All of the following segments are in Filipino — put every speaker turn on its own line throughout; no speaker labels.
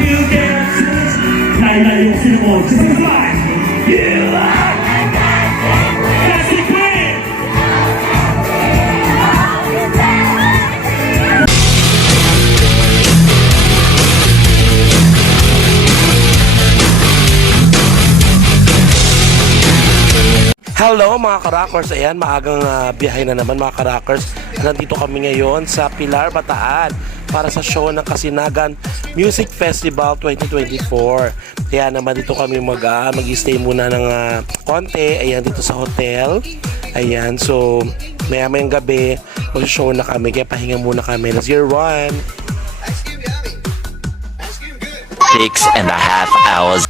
You get this, 体、are Hello mga karakers, ayan maagang uh, biyahe na naman mga karakers. Nandito kami ngayon sa Pilar, Bataan para sa show ng Kasinagan Music Festival 2024. Kaya naman dito kami mag, uh, mag-stay muna ng uh, konti, ayan dito sa hotel. Ayan, so maya mayang gabi mag-show na kami, kaya pahinga muna kami. Let's year one.
Six and a half hours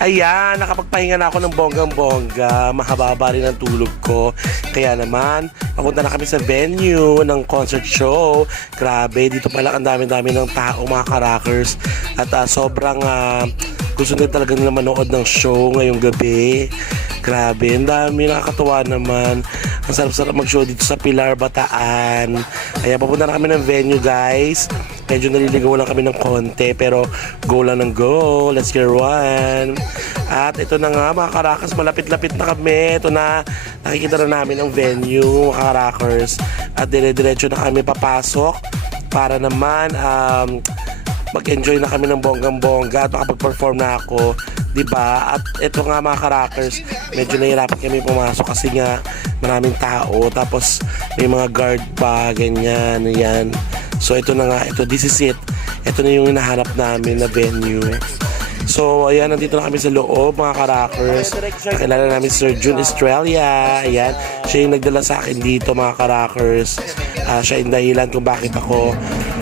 Ayan, nakapagpahinga na ako ng bonggang-bongga. Mahaba rin ang tulog ko. Kaya naman, papunta na kami sa venue ng concert show. Grabe, dito pala ang dami-dami ng tao, mga karakers. At ah, sobrang ah, gusto nila talaga nila manood ng show ngayong gabi. Grabe, ang dami, nakakatuwa naman. Ang sarap-sarap mag-show dito sa Pilar, Bataan. Ayan, papunta na kami ng venue, guys. Medyo naliligaw lang kami ng konti, pero go lang ng go. Let's get one. At ito na nga, mga karakas, malapit-lapit na kami. Ito na, nakikita na namin ang venue, mga karakers. At dire-diretso na kami papasok para naman um, mag-enjoy na kami ng bonggang-bongga at makapag-perform na ako. 'Di ba? At ito nga mga karakers, medyo nahirapan kami pumasok kasi nga maraming tao tapos may mga guard pa ganyan, yan. So ito na nga, ito this is it. Ito na yung hinahanap namin na venue. So, ayan, nandito na kami sa loob, mga karakers. Kakilala namin si Sir June Estrella. Ayan, siya yung nagdala sa akin dito, mga karakers. Ah, siya yung dahilan kung bakit ako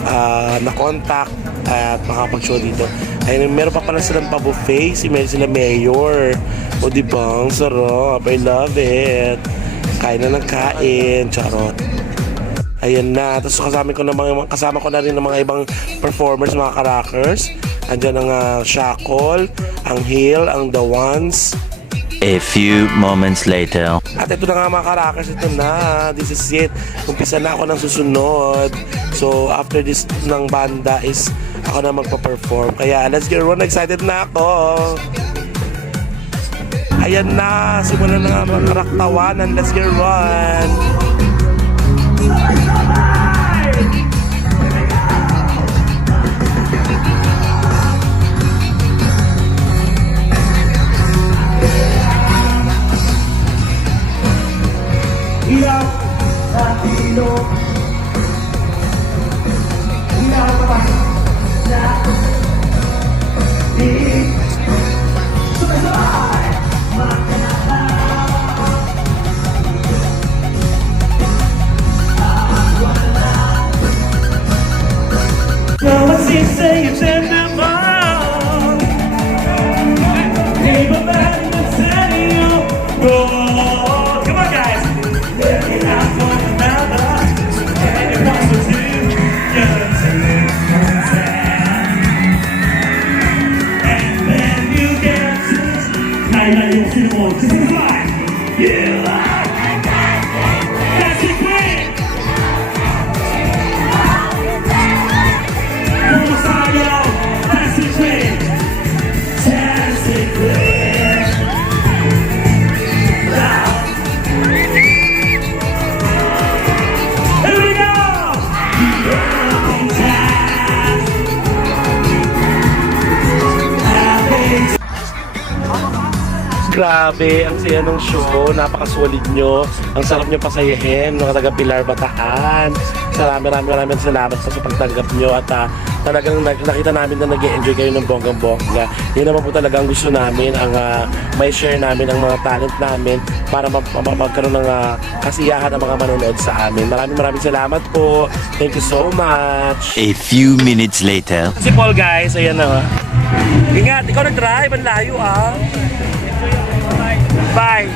ah, na-contact at makapag-show dito. Ayun, meron pa pala silang pa-buffet. Si Mel sila mayor. O, di ba? Ang sarap. I love it. Kain na ng kain. Charot. Ayan na. Tapos kasama ko na mga kasama ko na rin ng mga ibang performers, mga karakers. Andiyan ang uh, Shackle, ang Hill, ang The Ones.
A few moments later.
At ito na nga mga karakers, ito na. This is it. Umpisa na ako ng susunod. So after this ng banda is ako na magpa-perform. Kaya let's get on. Excited na ako. Ayan na. Simulan na nga mga karaktawanan. Let's get on.
know. Four, two, five. Yeah.
Grabe, ang saya ng show. Napaka-solid nyo. Ang sarap nyo pasayahin, mga taga Pilar Bataan. Salamat, maraming maraming salamat sa pagtanggap nyo at ah, talagang nak- nakita namin na nag enjoy kayo ng bonggang-bongga. Yun naman po talaga ang gusto namin, ang ah, may share namin ang mga talent namin para ma- ma- magkaroon ng ah, kasiyahan ng mga manonood sa amin. Maraming maraming salamat po. Thank you so much.
A few minutes later.
Si Paul guys, ayan na. Ingat, ikaw nag-drive, ang layo ah. Bye!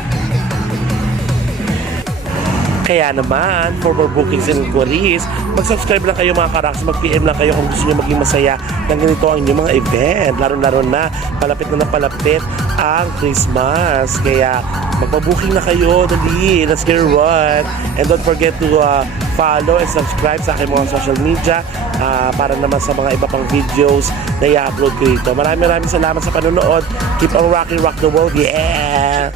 Kaya naman, for more bookings and inquiries, mag-subscribe lang kayo mga karaks, mag-PM lang kayo kung gusto nyo maging masaya ng ganito ang inyong mga event. Laro-laro na, palapit na na palapit ang Christmas. Kaya magpa-booking na kayo, dali, let's get one. And don't forget to uh, follow and subscribe sa aking mga social media ah, para naman sa mga iba pang videos na i-upload ko dito. Maraming maraming salamat sa panonood. Keep on rocking, rock the world. Yeah!